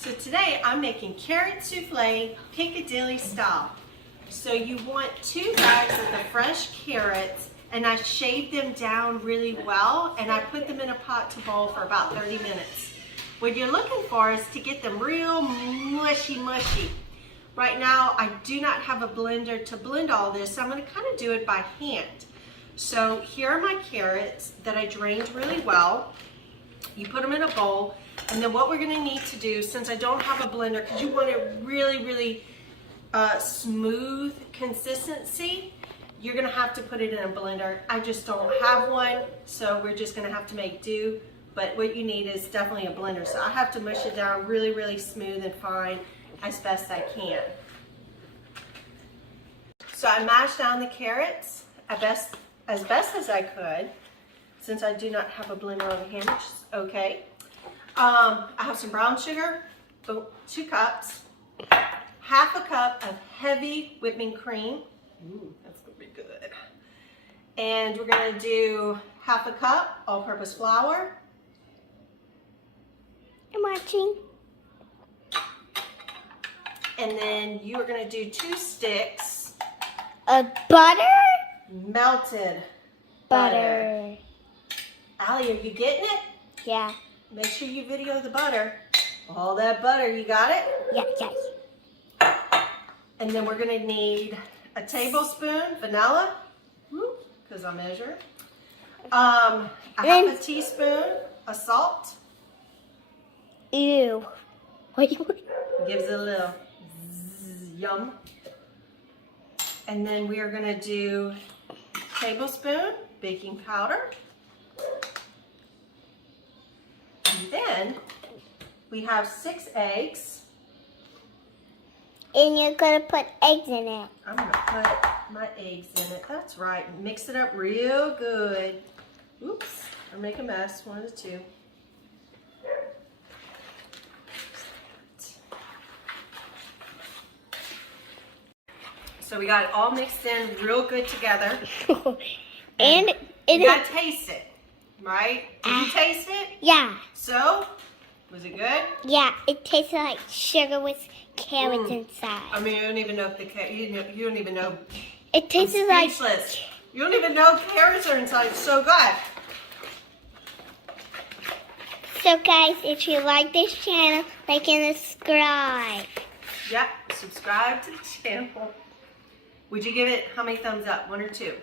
So today I'm making carrot souffle Piccadilly style. So you want 2 bags of the fresh carrots, and I shaved them down really well, and I put them in a pot to boil for about 30 minutes. What you're looking for is to get them real mushy. Right now I do not have a blender to blend all this, so I'm going to kind of do it by hand. So here are my carrots that I drained really well. You put them in a bowl, and then what we're going to need to do, since I don't have a blender, because you want a really smooth consistency, you're going to have to put it in a blender. I just don't have one, so we're just going to have to make do. But what you need is definitely a blender. So I have to mush it down really smooth and fine as best I can. So I mashed down the carrots as best as I could, since I do not have a blender on hand, which is okay. I have some brown sugar, 2 cups, half a cup of heavy whipping cream. Ooh, that's gonna be good. And we're gonna do half a cup all-purpose flour. I'm watching. And then you are gonna do 2 sticks of butter? Melted butter. Allie, are you getting it? Yeah. Make sure you video the butter. All that butter, you got it? Yeah. And then we're gonna need a tablespoon vanilla, because I measure. A half a teaspoon of salt. Ew. What do you want? Gives it a little yum. And then we are gonna do a tablespoon baking powder. And then we have 6 eggs. And you're going to put eggs in it. I'm going to put my eggs in it. That's right. Mix it up real good. Oops. I make a mess. 1 of the 2. So we got it all mixed in real good together. And you got to taste it, right? Did you taste it? Yeah. So, was it good? Yeah, it tastes like sugar with carrots inside. I mean, you don't even know if you don't even know. It tastes like speechless. You don't even know carrots are inside. It's so good. So guys, if you like this channel, like and subscribe. Yep, subscribe to the channel. Would you give it how many thumbs up? 1 or 2?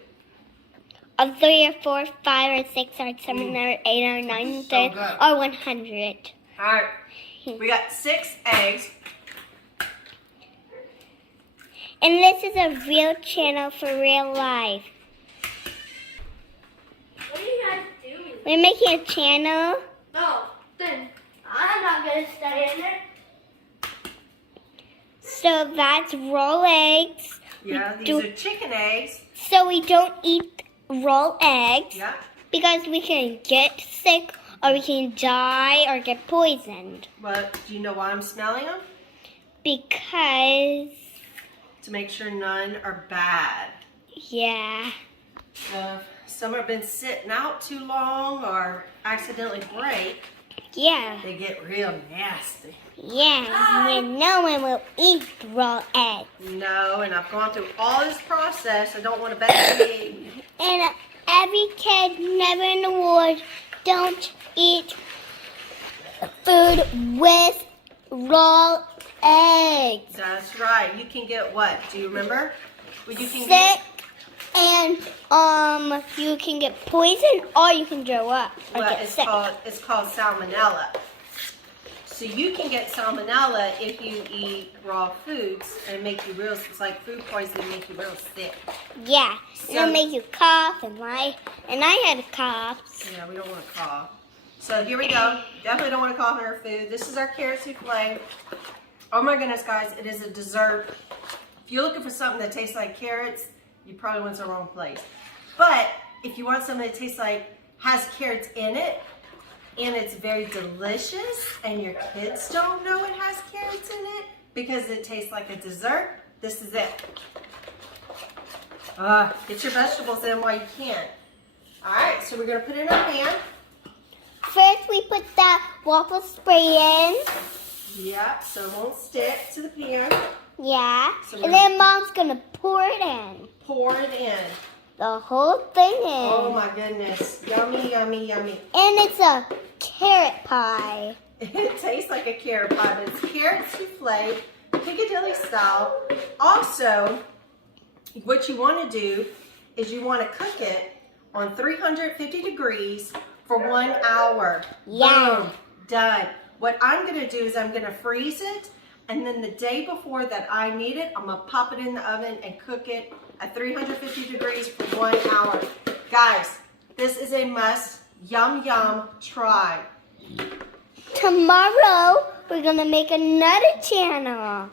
A 3 or 4, 5 or 6 or 7 or 8 or 9 or 10 or 100. All right, we got 6 eggs. And this is a real channel for real life. What are you guys doing? We're making a channel. Oh, then I'm not going to stay in it. So that's raw eggs. Yeah, these are chicken eggs. So we don't eat raw eggs. Yeah. Because we can get sick or we can die or get poisoned. But do you know why I'm smelling them? Because... To make sure none are bad. Yeah. Some have been sitting out too long or accidentally break. Yeah. They get real nasty. Yeah, and no one will eat raw eggs. No, and I've gone through all this process. I don't want to bad baby. And every kid never in the world don't eat food with raw eggs. That's right. You can get what? Do you remember? What you can Sick, get? and you can get poisoned or you can throw up or Well, get sick. it's called salmonella. So you can get salmonella if you eat raw foods and make you real. It's like food poisoning, make you real sick. Yeah, and it'll make you cough and lie. And I had a cough. Yeah, we don't want to cough. So here we go. Definitely don't want to cough on our food. This is our carrot souffle. Oh my goodness, guys, it is a dessert. If you're looking for something that tastes like carrots, you probably went to the wrong place. But if you want something that tastes like, has carrots in it, and it's very delicious, and your kids don't know it has carrots in it because it tastes like a dessert, this is it. Get your vegetables in while you can. All right, so we're gonna put it in a pan. First, we put that waffle spray in. Yep. wrap so it won't stick to the pan. Yeah. So And then Mom's gonna pour it in. Pour it in. The whole thing in. Oh my goodness. Yummy, yummy, yummy. And it's a carrot pie. It tastes like a carrot pie, but it's carrot souffle, Piccadilly style. Also, what you want to do is you want to cook it on 350 degrees for 1 hour. Yeah. Boom. Done. What I'm going to do is I'm going to freeze it, and then the day before that I need it, I'm going to pop it in the oven and cook it at 350 degrees for 1 hour. Guys, this is a must, yum, yum, try. Tomorrow, we're gonna make another channel.